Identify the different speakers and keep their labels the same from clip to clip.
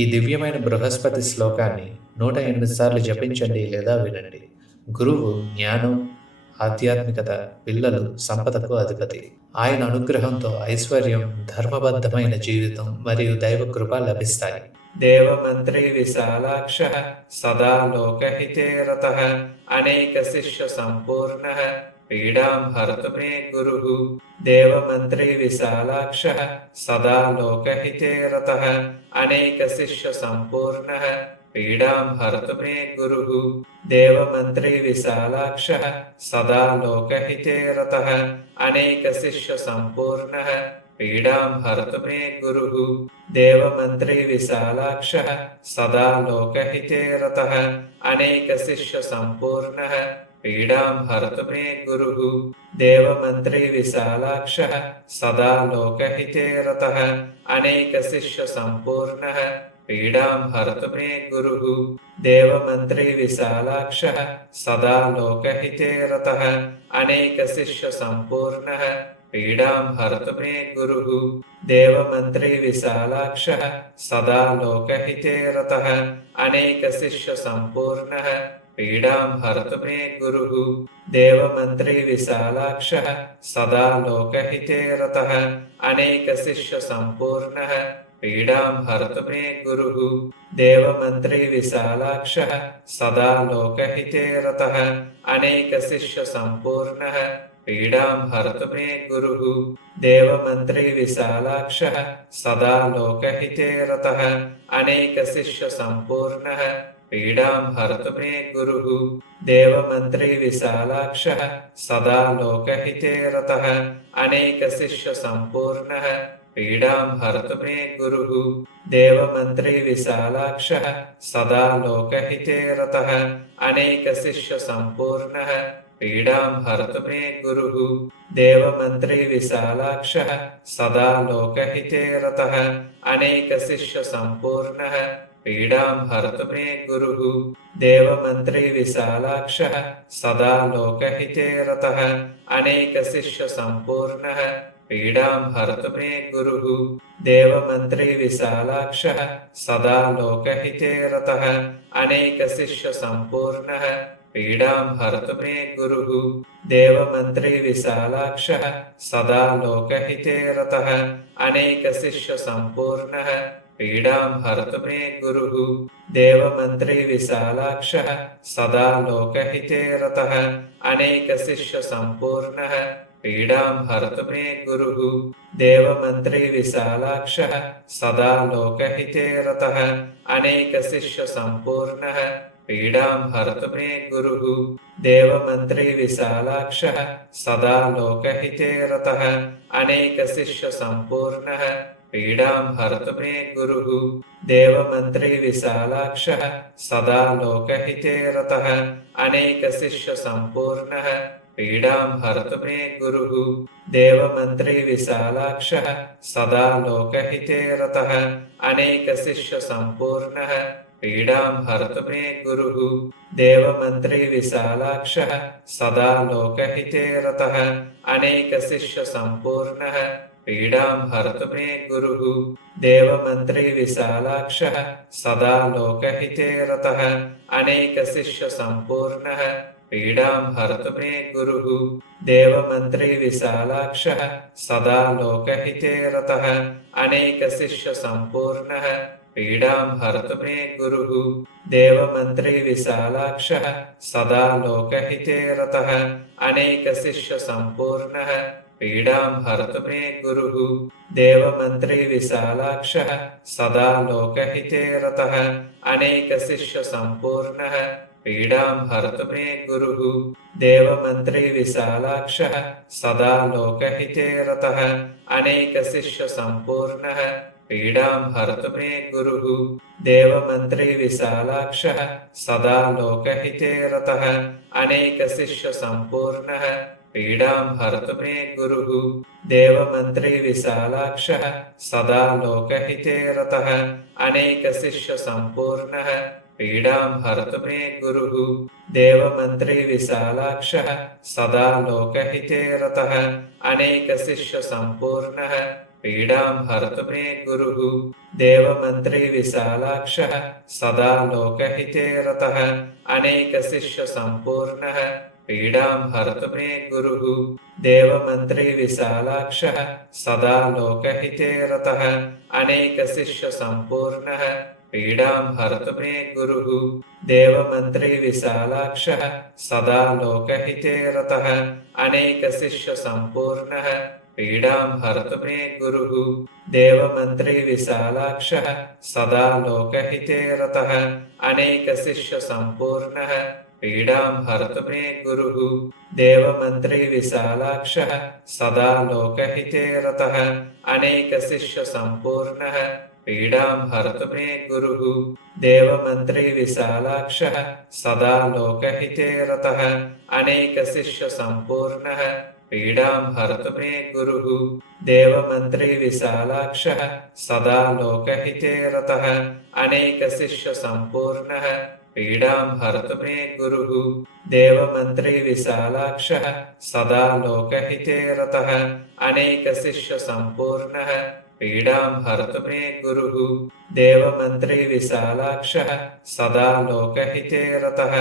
Speaker 1: ఈ దివ్యమైన బృహస్పతి శ్లోకాన్ని నూట ఎనిమిది సార్లు జపించండి లేదా వినండి గురువు జ్ఞానం ఆధ్యాత్మికత పిల్లలు సంపదకు అధిపతి ఆయన అనుగ్రహంతో ఐశ్వర్యం ధర్మబద్ధమైన జీవితం మరియు దైవ కృప లభిస్తాయి
Speaker 2: దేవమంత్రి విశాలాక్ష సదా లోకహితే లోకహితేరత అనేక శిష్య సంపూర్ణ पीडां हरतप्रे गुरुः देवमन्त्रिः विशालाक्षः सदा लोकहिते रतः अनेकशिष्य सम्पूर्णः पीडां हरतप्रे गुरुः देवमन्त्रिः विशालाक्षः सदा लोकहिते रतः अनेकशिष्य सम्पूर्णः पीडां हरतप्रे गुरुः देवमन्त्रिः विशालाक्षः सदा लोकहिते रतः अनेकशिष्य सम्पूर्णः पीडां हरत मे गुरुः देवमन्त्रिविशालाक्षः सदा लोकहिते रतः अनेकशिष्य सम्पूर्णः पीडां हरतमे गुरुः देवमन्त्रिविशालाक्षः सदा लोकहिते रतः अनेकशिष्य सम्पूर्णः पीडां हरतमे गुरुः देवमन्त्रिविशालाक्षः सदा लोकहिते रतः अनेकशिष्य सम्पूर्णः पीडां हरत मे गुरुः विशालाक्षः सदा लोकहिते रतः अनेकशिष्य सम्पूर्णः पीडां हरत मे गुरुः विशालाक्षः सदा लोकहिते रतः अनेकशिष्यसम्पूर्णः पीडां हरत मे गुरुः विशालाक्षः सदा लोकहिते रतः अनेकशिष्यसम्पूर्णः पीडां मे गुरुः देवमन्त्री दे विशालाक्षः सदा लोकहिते रतः अनेकशिष्य सम्पूर्णः पीडां हरतमे गुरुः दे विशालाक्षः सदा लोकहिते रतः अनेकशिष्य सम्पूर्णः पीडां मे गुरुः देवमन्त्री दे विशालाक्षः सदा लोकहिते रतः अनेकशिष्य सम्पूर्णः पीडां हरत मे गुरुः दे विशालाक्षः सदा लोकहिते रतः अनेकशिष्य सम्पूर्णः पीडां हरतमे भारत गुरुः विशालाक्षः सदा लोकहिते रतः अनेकशिष्य सम्पूर्णः पीडां हरत भारत मे गुरुः विशालाक्षः सदा लोकहिते रतः अनेकशिष्यसम्पूर्णः पीडां हरतमे गुरुः विशालाक्षः सदा लोकहिते रतः अनेकशिष्य सम्पूर्णः पीडां हरतमे गुरुः देवमन्त्रिविशालाक्षः सदा लोकहिते रतः अनेकशिष्य सम्पूर्णः पीडां हरतमे गुरुः देवमन्त्रिविशालाक्षः सदा लोकहिते रतः अनेकशिष्य सम्पूर्णः पीडां हर्तमे गुरुः देवमन्त्रिः विशालाक्षः सदा लोकहिते रतः अनेकशिष्य सम्पूर्णः पीडां हर्तमे गुरुः देवमन्त्रिः विशालाक्षः सदा लोकहिते रतः अनेकशिष्य सम्पूर्णः पीडां हर्तमे गुरुः देवमन्त्रिः विशालाक्षः सदा लोकहिते रतः अनेकशिष्य सम्पूर्णः पीडां हरत गुरुः देवमन्त्रे देवमन्त्रिविशालाक्षः सदा लोकहिते रतः अनेकशिष्य सम्पूर्णः पीडां हरत मे गुरुः सदा लोकहिते रतः अनेकशिष्यसम्पूर्णः पीडां हरत मे गुरुः देवमन्त्रिविशालाक्षः सदा लोकहिते रतः अनेकशिष्यसम्पूर्णः पीडां हरतप्रे गुरुः देवमन्त्रिः विशालाक्षः सदा लोकहिते रतः अनेकशिष्य सम्पूर्णः पीडां हरतमे गुरुः देवमन्त्रिः विशालाक्षः सदा लोकहिते रतः अनेकशिष्य सम्पूर्णः पीडां हरतमे गुरुः देवमन्त्रिः विशालाक्षः सदा लोकहिते रतः अनेकशिष्य सम्पूर्णः पीडां हरतु मे गुरुः विशालाक्षः सदा लोकहिते रतः अनेकशिष्य सम्पूर्णः पीडां हर्त मे गुरुः सदा लोकहिते रतः अनेकशिष्य सम्पूर्णः पीडां हर्त मे गुरुः सदा लोकहिते रतः अनेकशिष्यसम्पूर्णः पीडां हरत मे गुरुः विशालाक्षः सदा लोकहिते रतः अनेकशिष्य सम्पूर्णः पीडां हरत मे गुरुः विशालाक्षः सदा लोकहिते रतः अनेकशिष्य सम्पूर्णः पीडां हरत मे गुरुः देवमन्त्री विशालाक्षः सदा लोकहिते रतः अनेकशिष्यसम्पूर्णः पीडां मे गुरुः देवमन्त्रिः विशालाक्षः सदा लोकहिते रतः अनेकशिष्य सम्पूर्णः पीडां मे गुरुः देवमन्त्रिः विशालाक्षः सदा लोकहिते रतः अनेकशिष्य सम्पूर्णः पीडां मे गुरुः देवमन्त्रिः विशालाक्षः सदा लोकहिते रतः अनेकशिष्य सम्पूर्णः पीडां हरत मे गुरुः विशालाक्षः सदा लोकहिते रतः अनेकशिष्य सम्पूर्णः पीडां हरत मे गुरुः देवमन्त्रिविशालाक्षः सदा लोकहिते रतः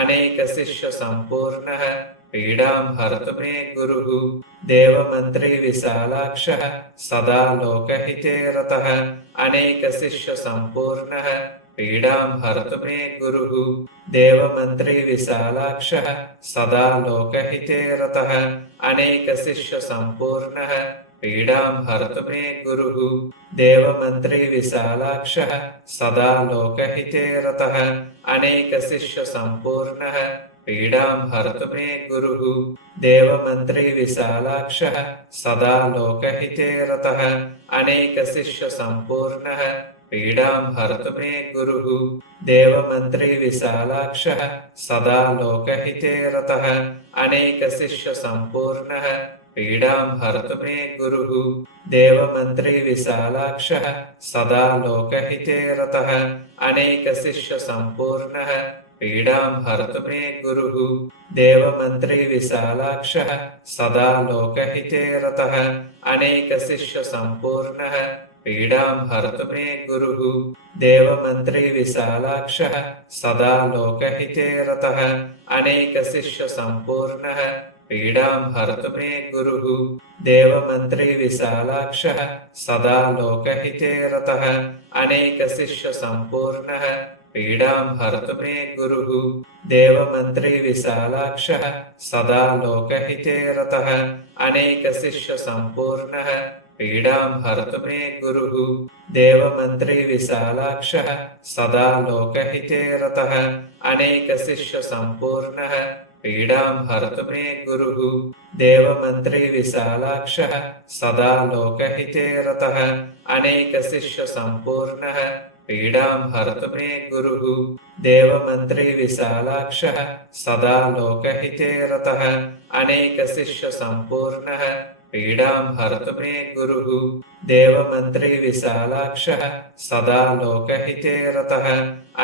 Speaker 2: अनेकशिष्यसम्पूर्णः पीडां हरत मे गुरुः विशालाक्षः सदा लोकहिते रतः अनेकशिष्यसम्पूर्णः पीडां मे गुरुः देवमन्त्रिः विशालाक्षः सदा लोकहिते रतः अनेकशिष्य सम्पूर्णः पीडां मे गुरुः देवमन्त्रिः विशालाक्षः सदा लोकहिते रतः अनेकशिष्य सम्पूर्णः पीडां मे गुरुः देवमन्त्रिः विशालाक्षः सदा लोकहिते रतः अनेकशिष्य सम्पूर्णः पीडां मे गुरुः विशालाक्षः सदा लोकहिते रतः अनेकशिष्य सम्पूर्णः हरतु मे गुरुः विशालाक्षः सदा लोकहिते रतः अनेकशिष्य सम्पूर्णः हरतु मे गुरुः सदा लोकहिते रतः अनेकशिष्य सम्पूर्णः पीडां हरतु मे गुरुः देवमन्त्रै विशालाक्षः सदा लोकहिते रतः अनेकशिष्य सम्पूर्णः पीडां हरतु मे गुरुः देवमन्त्रिविशालाक्षः सदा लोकहिते रतः अनेकशिष्यसम्पूर्णः पीडां हरतु मे गुरुः देवमन्त्रिविशालाक्षः सदा लोकहिते रतः अनेकशिष्यसम्पूर्णः पीडां हर्तमे गुरुः देवमन्त्रिः विशालाक्षः सदा लोकहिते रतः अनेकशिष्य सम्पूर्णः पीडां हर्तमे गुरुः देवमन्त्रिविशालाक्षः सदा लोकहिते रतः अनेकशिष्य सम्पूर्णः पीडां हर्तमे गुरुः देवमन्त्रिः विशालाक्षः सदा लोकहिते रतः अनेकशिष्य सम्पूर्णः पीडां हर्त मे गुरुः विशालाक्षः सदा लोकहिते रतः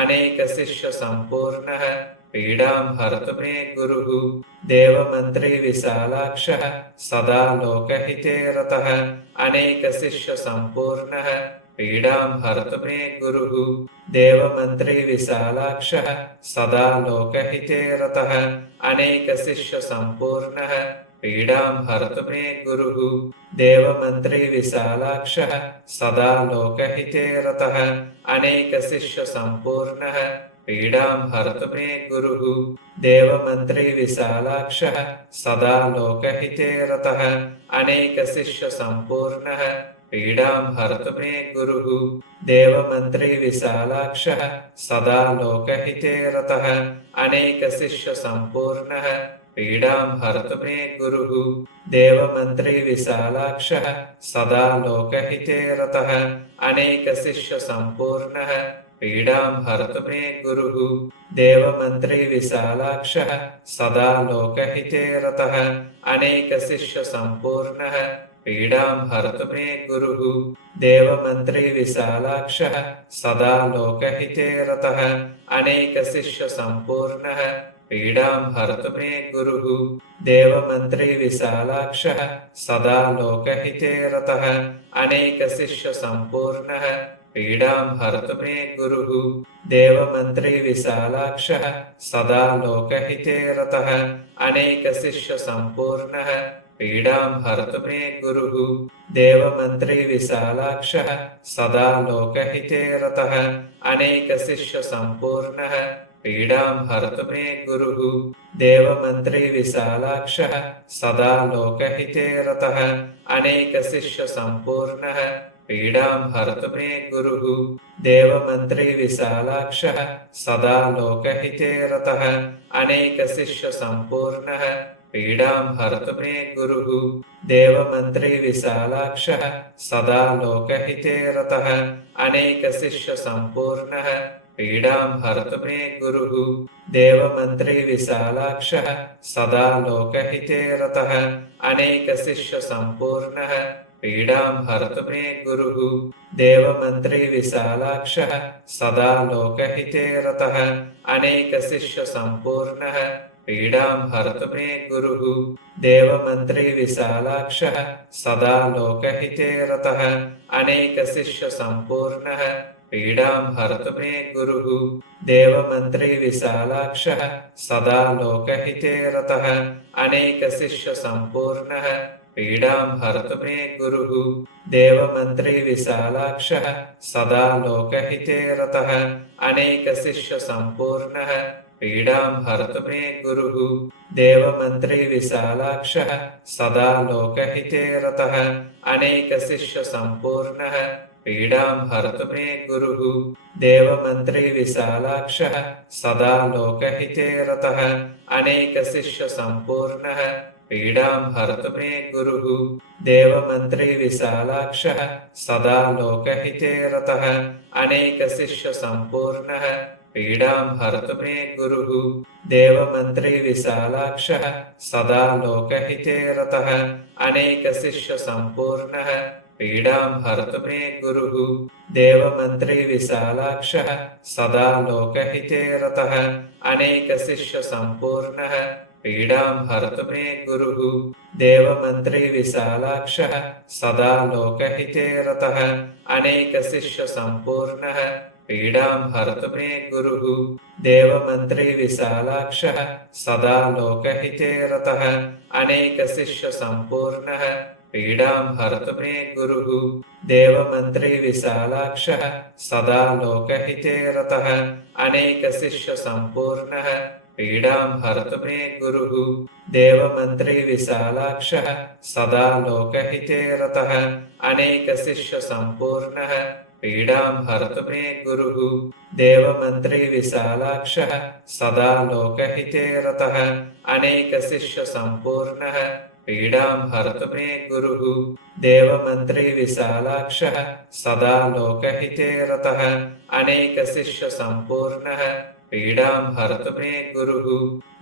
Speaker 2: अनेकशिष्य सम्पूर्णः पीडां हर्त मे गुरुः देवमन्त्रिविशालाक्षः सदा लोकहिते रतः अनेकशिष्य सम्पूर्णः पीडां हर्त मे गुरुः देवमन्त्रिविशालाक्षः सदा लोकहिते रतः अनेकशिष्यसम्पूर्णः पीडां हरत मे गुरुः देवमन्त्रैर्विशाक्षः सदा लोकहिते रतः अनेकशिष्य सम्पूर्णः पीडां हरतमे गुरुः देवमन्त्रिविशालाक्षः सदा लोकहिते रतः अनेकशिष्य सम्पूर्णः पीडां हरत मे गुरुः देवमन्त्रैः विशालाक्षः सदा लोकहिते रतः अनेकशिष्यसम्पूर्णः पीडां हरतमे गुरुः देवमन्त्रिः विशालाक्षः सदा लोकहिते रतः अनेकशिष्य सम्पूर्णः पीडां हरतमे गुरुः देवमन्त्रिः विशालाक्षः सदा लोकहिते रतः अनेकशिष्य सम्पूर्णः पीडां हरतमे गुरुः देवमन्त्रिः विशालाक्षः सदा लोकहिते रतः अनेकशिष्य सम्पूर्णः पीडां हरतु मे गुरुः देवमन्त्रिविशालाक्षः सदा लोकहिते रतः अनेकशिष्य सम्पूर्णः पीडां हरत मे गुरुः देवमन्त्रिविशालाक्षः सदा लोकहिते रतः अनेकशिष्यसम्पूर्णः पीडां हरत मे गुरुः देवमन्त्रिविशालाक्षः सदा लोकहिते रतः अनेकशिष्यसम्पूर्णः पीडां गुरुः देवमन्त्रि विशालाक्षः सदा लोकहिते रतः अनेकशिष्य सम्पूर्णः पीडां हरतमे गुरुः देवमन्त्रिविशालाक्षः सदा लोकहिते रतः अनेकशिष्य सम्पूर्णः पीडां गुरुः देवमन्त्रिः विशालाक्षः सदा लोकहिते रतः अनेकशिष्य सम्पूर्णः पीडां मे गुरुः विशालाक्षः सदा लोकहिते रतः अनेकशिष्य सम्पूर्णः पीडां मे गुरुः विशालाक्षः सदा लोकहिते रतः अनेकशिष्य सम्पूर्णः पीडां मे गुरुः विशालाक्षः सदा लोकहिते रतः अनेकशिष्य सम्पूर्णः पीडां हरत मे गुरुः देवमन्त्रिविशालाक्षः सदा लोकहिते रतः अनेकशिष्य सम्पूर्णः पीडां हरत मे गुरुः देवमन्त्रिविशालाक्षः सदा लोकहिते रतः अनेकशिष्यसम्पूर्णः पीडां हरत मे गुरुः देवमन्त्रिविशालाक्षः सदा लोकहिते रतः अनेकशिष्यसम्पूर्णः पीडां मे गुरुः देवमन्त्री विशालाक्षः सदा लोकहिते रतः अनेकशिष्य सम्पूर्णः पीडां मे गुरुः देवमन्त्री विशालाक्षः सदा लोकहिते रतः अनेकशिष्य सम्पूर्णः पीडां मे गुरुः देवमन्त्री विशालाक्षः सदा लोकहिते रतः अनेकशिष्य सम्पूर्णः पीडां हरत मे गुरुः देवमन्त्रिविशालाक्षः सदा लोकहिते रतः अनेकशिष्य सम्पूर्णः पीडां हरत मे गुरुः देवमन्त्रिविशालाक्षः सदा लोकहिते रतः अनेकशिष्य सम्पूर्णः पीडां हरत मे गुरुः देवमन्त्रिविशालाक्षः सदा लोकहिते रतः अनेकशिष्यसम्पूर्णः पीडां हरतमे गुरुः देवमन्त्रिविशालाक्षः सदा लोकहिते रतः अनेकशिष्य सम्पूर्णः पीडां हरतमे गुरुः देवमन्त्रिविशालाक्षः सदा लोकहिते रतः अनेकशिष्य सम्पूर्णः पीडां हरतमे गुरुः देवमन्त्रिविशालाक्षः सदा लोकहिते रतः अनेकशिष्यसम्पूर्णः पीडां मे गुरुः देवमन्त्रि विशालाक्षः सदा लोकहिते रतः अनेकशिष्य सम्पूर्णः पीडां हर्तमे गुरुः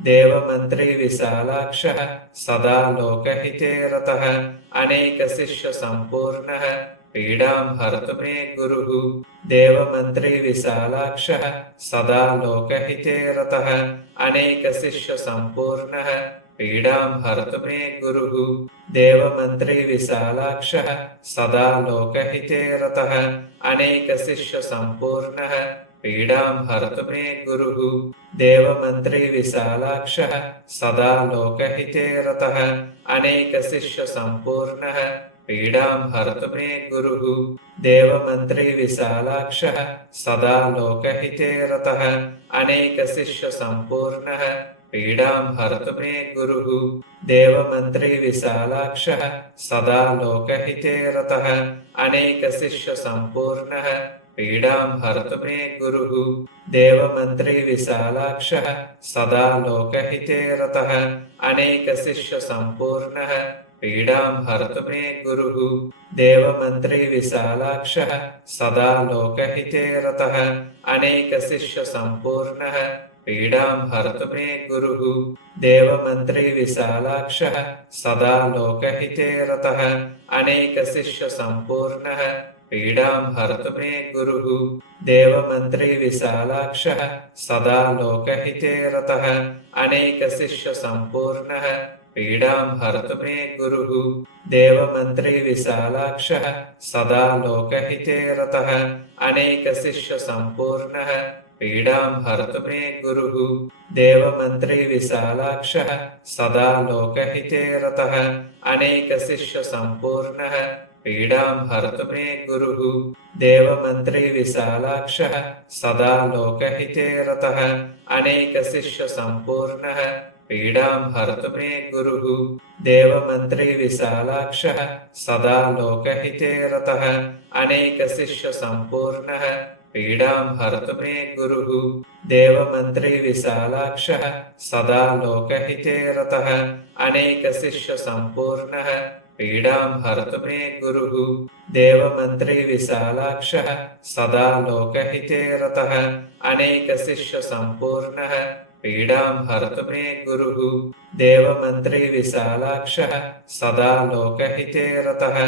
Speaker 2: देवमन्त्रिविशालाक्षः सदा लोकहिते रतः अनेकशिष्य सम्पूर्णः पीडां हर्तमे गुरुः देवमन्त्रिविशालाक्षः सदा लोकहिते रतः अनेकशिष्य सम्पूर्णः पीडां हरतमे गुरुः देवमन्त्रै विशालाक्षः सदा लोकहिते रतः अनेकशिष्य सम्पूर्णः पीडां हरतमे गुरुः देवमन्त्रिविशालाक्षः सदा लोकहिते रतः अनेकशिष्यसम्पूर्णः पीडां हरतमे गुरुः देवमन्त्रिविशालाक्षः सदा लोकहिते रतः अनेकशिष्यसम्पूर्णः पीडां हर्तमे गुरुः देवमन्त्रि विशालाक्षः सदा लोकहिते रतः अनेकशिष्य सम्पूर्णः पीडां हर्तमे गुरुः देवमन्त्रिविशालाक्षः सदा लोकहिते रतः अनेकशिष्य सम्पूर्णः मे हर्तमे गुरुः देवमन्त्रिः विशालाक्षः सदा लोकहिते रतः अनेकशिष्य सम्पूर्णः पीडां हर्त मे गुरुः विशालाक्षः सदा लोकहिते रतः अनेकशिष्य सम्पूर्णः पीडां हर्त मे गुरुः देवमन्त्रिविशालाक्षः सदा लोकहिते रतः अनेकशिष्य सम्पूर्णः पीडां गुरुः मे गुरुः सदा लोकहिते रतः अनेकशिष्यसम्पूर्णः पीडां हरतमे गुरुः विशालाक्षः सदा लोकहिते रतः अनेकशिष्य सम्पूर्णः पीडां हरतमे गुरुः विशालाक्षः सदा लोकहिते रतः अनेकशिष्य सम्पूर्णः पीडां हरतमे गुरुः देवमन्त्रे विशालाक्षः सदा लोकहिते रतः अनेकशिष्यसम्पूर्णः पीडां मे गुरुः देवमन्त्री विशालाक्षः सदा लोकहिते रतः अनेकशिष्य सम्पूर्णः पीडां मे गुरुः देवमन्त्री विशालाक्षः सदा लोकहिते रतः अनेकशिष्य सम्पूर्णः पीडां मे गुरुः देवमन्त्री विशालाक्षः सदा लोकहिते रतः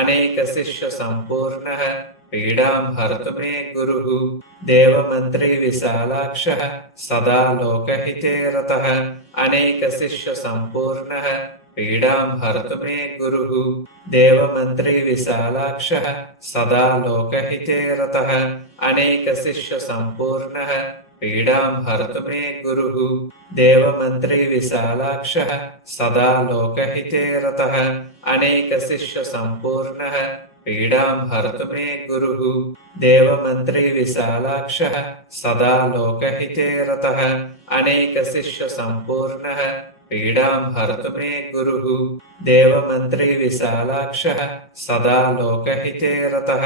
Speaker 2: अनेकशिष्य सम्पूर्णः पीडां हरत मे गुरुः देवमन्त्रिविशालाक्षः सदा लोकहिते रतः अनेकशिष्य सम्पूर्णः पीडां हरत मे गुरुः देवमन्त्रिविशालाक्षः सदा लोकहिते रतः अनेकशिष्य सम्पूर्णः पीडां हरत मे गुरुः देवमन्त्रिविशालाक्षः सदा लोकहिते रतः अनेकशिष्यसम्पूर्णः पीडां हरतप्रे गुरुः देवमन्त्रिः विशालाक्षः सदा लोकहिते रतः अनेकशिष्य सम्पूर्णः पीडां हरतप्रे गुरुः देवमन्त्रिः विशालाक्षः सदा लोकहिते रतः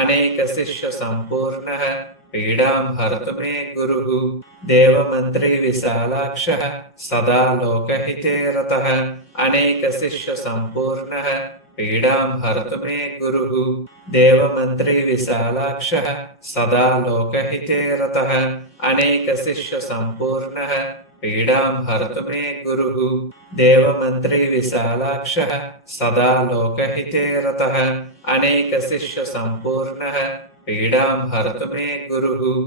Speaker 2: अनेकशिष्य सम्पूर्णः पीडां हरतप्रे गुरुः देवमन्त्रिः विशालाक्षः सदा लोकहिते रतः अनेकशिष्य सम्पूर्णः पीडां हरतु मे गुरुः देवमन्त्रे विशालाक्षः सदा लोकहिते रतः अनेकशिष्य सम्पूर्णः हरतु मे गुरुः देवमन्त्रे विशालाक्षः सदा लोकहिते रतः अनेकशिष्य सम्पूर्णः हरतु मे गुरुः